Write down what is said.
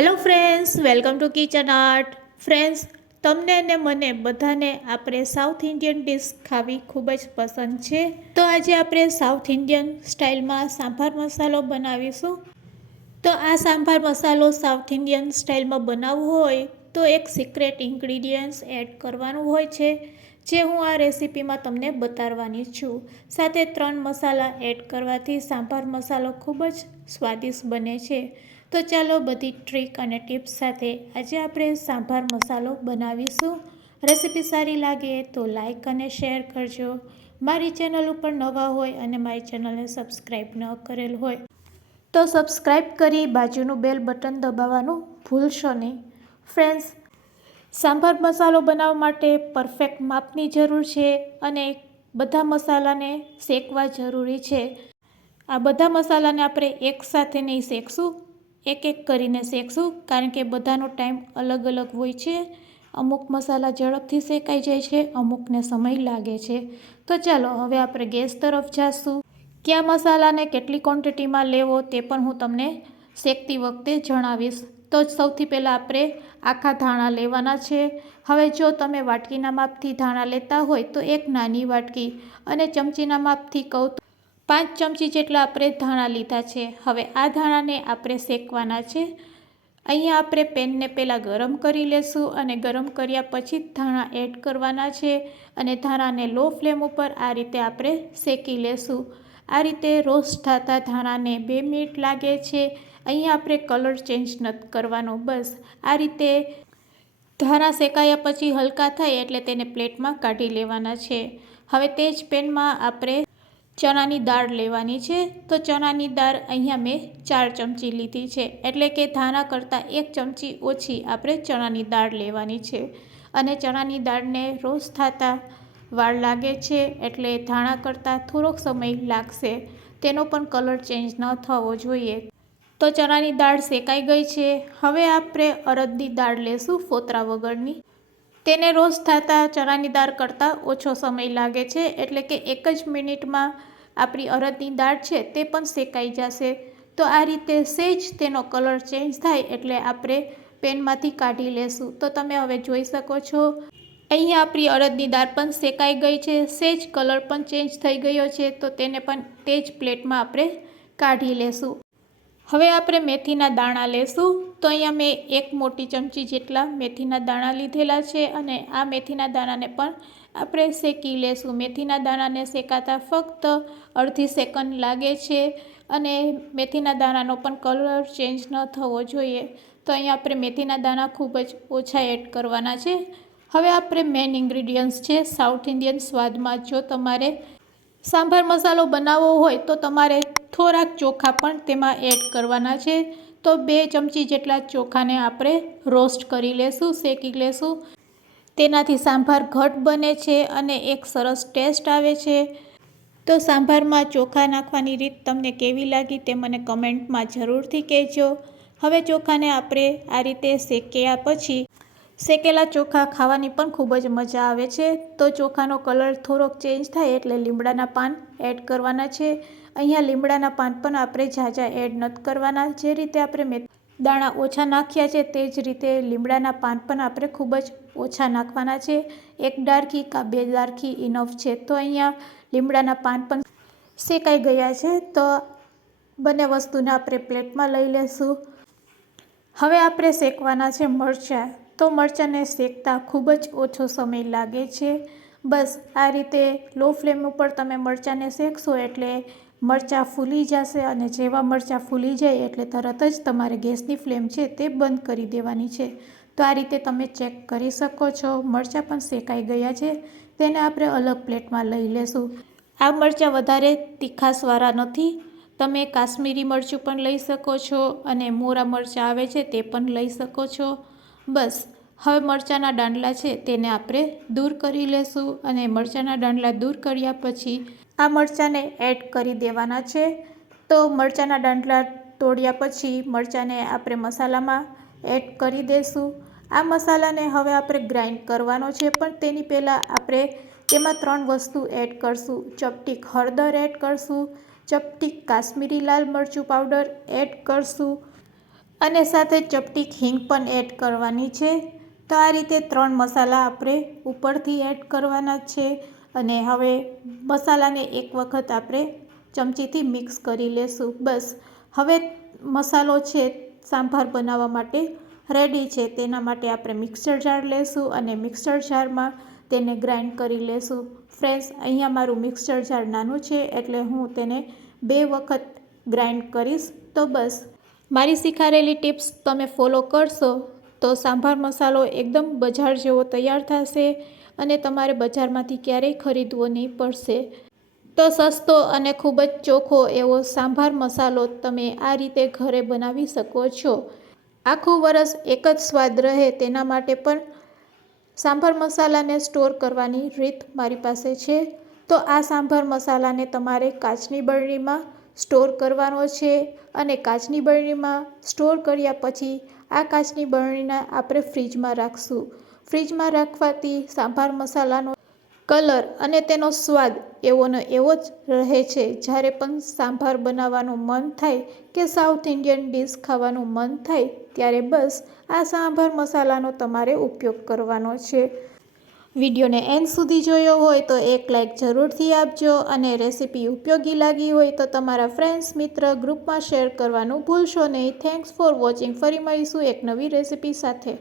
Hello friends, welcome to kitchen art. Friends, તમને ને મને બધાને આપણે સાઉથ ઇન્ડિયન ડિશ ખાવી ખૂબ જ પસંદ છે. તો આજે આપણે સાઉથ ઇન્ડિયન સ્ટાઇલમાં સાંભાર મસાલો બનાવીશું. તો આ સાંભાર મસાલો સાઉથ ઇન્ડિયન સ્ટાઇલમાં બનાવવો હોય તો એક સિક્રેટ ઇન્ગ્રીડિયન્ટ્સ એડ કરવાનું હોય છે, જે હું આ રેસીપીમાં તમને બતાવવાની છું. સાથે 3 મસાલા એડ કરવાથી સાંભાર મસાલો ખૂબ જ સ્વાદિષ્ટ બને છે. તો ચાલો બધી ટ્રીક અને ટિપ્સ સાથે આજે આપણે સાંભાર મસાલો બનાવીશું. રેસીપી સારી લાગે તો લાઈક અને શેર કરજો. મારી ચેનલ ઉપર નવા હોય અને મારી ચેનલને સબસ્ક્રાઈબ ન કરેલ હોય તો સબસ્ક્રાઈબ કરી બાજુનું બેલ બટન દબાવવાનું ભૂલશો નહીં. ફ્રેન્ડ્સ, સાંભાર મસાલો બનાવવા માટે પરફેક્ટ માપની જરૂર છે અને બધા મસાલાને શેકવા જરૂરી છે. આ બધા મસાલાને આપણે એકસાથે નહીં શેકશું, એક એક કરીને શેકશું, કારણ કે બધાનો ટાઈમ અલગ અલગ હોય છે. અમુક મસાલા ઝડપથી શેકાઈ જાય છે, અમુકને સમય લાગે છે. તો ચાલો હવે આપણે ગેસ તરફ જાશું. કયા મસાલાને કેટલી ક્વોન્ટિટીમાં લેવો તે પણ હું તમને શેકતી વખતે જણાવીશ. તો સૌથી પહેલાં આપણે આખા ધાણા લેવાના છે. હવે જો તમે વાટકીના માપથી ધાણા લેતા હોય તો એક નાની વાટકી, અને ચમચીના માપથી કહું તો 5 ચમચી જેટલા આપણે ધાણા લીધા છે. હવે આ ધાણાને આપણે શેકવાના છે. અહીંયા આપણે પેનને પહેલાં ગરમ કરી લેશું અને ગરમ કર્યા પછી ધાણા એડ કરવાના છે અને ધાણાને લો ફ્લેમ ઉપર આ રીતે આપણે શેકી લેશું. આ રીતે રોસ્ટ થતા ધાણાને 2 મિનિટ લાગે છે. અહીંયા આપણે કલર ચેન્જ નથી કરવાનો. બસ આ રીતે ધાણા શેકાયા પછી હલકા થાય એટલે તેને પ્લેટમાં કાઢી લેવાના છે. હવે તે જ પેનમાં આપણે ચણાની દાળ લેવાની છે. તો ચણાની દાળ અહીંયા મેં 4 ચમચી લીધી છે, એટલે કે ધાણા કરતાં 1 ચમચી ઓછી આપણે ચણાની દાળ લેવાની છે. અને ચણાની દાળને રોસ્ટ થતાં વાર લાગે છે, એટલે ધાણા કરતાં થોડોક સમય લાગશે. તેનો પણ કલર ચેન્જ ન થવો જોઈએ. તો ચણાની દાળ શેકાઈ ગઈ છે. હવે આપણે અડદની દાળ લેશું, ફોતરા વગરની. તેને રોસ્ટ થતાં ચણાની દાળ કરતાં ઓછો સમય લાગે છે, એટલે કે 1 જ મિનિટમાં આપણી અડદની દાળ છે તે પણ શેકાઈ જશે. તો આ રીતે સહેજ તેનો કલર ચેન્જ થાય એટલે આપણે પેનમાંથી કાઢી લેશું. તો તમે હવે જોઈ શકો છો અહીંયા આપણી અડદની દાળ પણ શેકાઈ ગઈ છે, સહેજ કલર પણ ચેન્જ થઈ ગયો છે. તો તેને પણ તે જ પ્લેટમાં આપણે કાઢી લેશું. હવે આપણે મેથીના દાણા લેશું. તો અહીંયા મેં 1 મોટી ચમચી જેટલા મેથીના દાણા લીધેલા છે અને આ મેથીના દાણાને પણ આપણે શેકી લેશું. મેથીના દાણાને શેકાતા ફક્ત અડધી સેકન્ડ લાગે છે અને મેથીના દાણાનો પણ કલર ચેન્જ ન થવો જોઈએ. તો અહીંયા આપણે મેથીના દાણા ખૂબ જ ઓછા એડ કરવાના છે. હવે આપણે મેઇન ઇન્ગ્રીડિયન્ટ્સ છે સાઉથ ઇન્ડિયન સ્વાદમાં. જો તમારે સાંભાર મસાલો બનાવવો હોય તો તમારે થોડાક ચોખા પણ તેમાં એડ કરવાના છે. તો 2 ચમચી જેટલા ચોખાને આપણે રોસ્ટ કરી લેશું, શેકી લેશું. તેનાથી સાંભાર ઘટ બને છે અને એક સરસ ટેસ્ટ આવે છે. તો સાંભારમાં ચોખા નાખવાની રીત તમને કેવી લાગી તે મને કમેન્ટમાં જરૂરથી કહેજો. હવે ચોખાને આપણે આ રીતે શેક્યા પછી શેકેલા ચોખા ખાવાની પણ ખૂબ જ મજા આવે છે. તો ચોખાનો કલર થોડોક ચેન્જ થાય એટલે લીમડાના પાન એડ કરવાના છે. અહીંયા લીમડાના પાન પણ આપણે ઝાઝા એડ નથી કરવાના. જે રીતે આપણે દાણા ઓછા નાખ્યા છે તે જ રીતે લીમડાના પાન પણ આપણે ખૂબ જ ઓછા નાખવાના છે. 1 ડાળખી કાં 2 ડાળખી ઇનફ છે. તો અહીંયા લીમડાના પાન પણ શેકાઈ ગયા છે. તો બંને વસ્તુને આપણે પ્લેટમાં લઈ લેશું. હવે આપણે શેકવાના છે મરચાં. તો મરચાંને શેકતા ખૂબ જ ઓછો સમય લાગે છે. બસ આ રીતે લો ફ્લેમ ઉપર તમે મરચાંને શેકશો એટલે મરચાં ફૂલી જશે, અને જેવા મરચાં ફૂલી જાય એટલે તરત જ તમારે ગેસની ફ્લેમ છે તે બંધ કરી દેવાની છે. તો આ રીતે તમે ચેક કરી શકો છો. મરચાં પણ શેકાઈ ગયા છે. તેને આપણે અલગ પ્લેટમાં લઈ લેશું. આ મરચાં વધારે તીખાશવાળા નથી. તમે કાશ્મીરી મરચું પણ લઈ શકો છો અને મોરા મરચાં આવે છે તે પણ લઈ શકો છો. બસ હવે મરચાંના દાંડલા છે તેને આપણે દૂર કરી લેશું અને મરચાંના દાંડલા દૂર કર્યા પછી આ મરચાંને એડ કરી દેવાના છે. તો મરચાંના દાંડલા તોડ્યા પછી મરચાંને આપણે મસાલામાં એડ કરી દઈશું. આ મસાલાને હવે આપણે ગ્રાઇન્ડ કરવાનો છે, પણ તેની પહેલાં આપણે તેમાં 3 વસ્તુ એડ કરશું. ચપટીક હળદર એડ કરશું, ચપટીક કાશ્મીરી લાલ મરચું પાવડર એડ કરશું અને સાથે ચપટી હિંગ પણ એડ કરવાની છે. તો આ રીતે 3 મસાલા આપણે ઉપરથી એડ કરવાના છે અને હવે મસાલાને એક વખત આપણે ચમચીથી મિક્સ કરી લેશું. બસ હવે મસાલો છે સાંભાર બનાવવા માટે રેડી છે. તેના માટે આપણે મિક્સર જાર લેશું અને મિક્સર જારમાં તેને ગ્રાઇન્ડ કરી લેશું. ફ્રેન્ડ્સ, અહીંયા મારું મિક્સર જાર નાનું છે એટલે હું તેને 2 વખત ગ્રાઇન્ડ કરીશ. તો બસ મારી શીખાડેલી ટિપ્સ તમે ફોલો કરશો તો સાંભાર મસાલો એકદમ બજાર જેવો તૈયાર થશે અને તમારે બજારમાંથી ક્યારેય ખરીદવો નહીં પડશે. તો સસ્તો અને ખૂબ જ ચોખ્ખો એવો સાંભાર મસાલો તમે આ રીતે ઘરે બનાવી શકો છો. આખું વરસ એક જ સ્વાદ રહે તેના માટે પણ સાંભાર મસાલાને સ્ટોર કરવાની રીત મારી પાસે છે. તો આ સાંભાર મસાલાને તમારે કાચની બરણીમાં સ્ટોર કરવાનો છે અને કાચની બરણીમાં સ્ટોર કર્યા પછી આ કાચની બરણીને આપણે ફ્રીજમાં રાખશું. ફ્રીજમાં રાખવાથી સાંભાર મસાલાનો કલર અને તેનો સ્વાદ એવોનો એવો જ રહે છે. જ્યારે પણ સાંભાર બનાવવાનું મન થાય કે સાઉથ ઇન્ડિયન ડીશ ખાવાનું મન થાય ત્યારે બસ આ સાંભાર મસાલાનો તમારે ઉપયોગ કરવાનો છે. વિડીયોને એન્ડ સુધી જોયો હોય તો એક લાઇક જરૂરથી આપજો અને રેસીપી ઉપયોગી લાગી હોય તો તમારા ફ્રેન્ડ્સ, મિત્ર, ગ્રુપમાં શેર કરવાનું ભૂલશો નહીં. Thanks for watching. ફરી મળીશું એક નવી રેસીપી સાથે.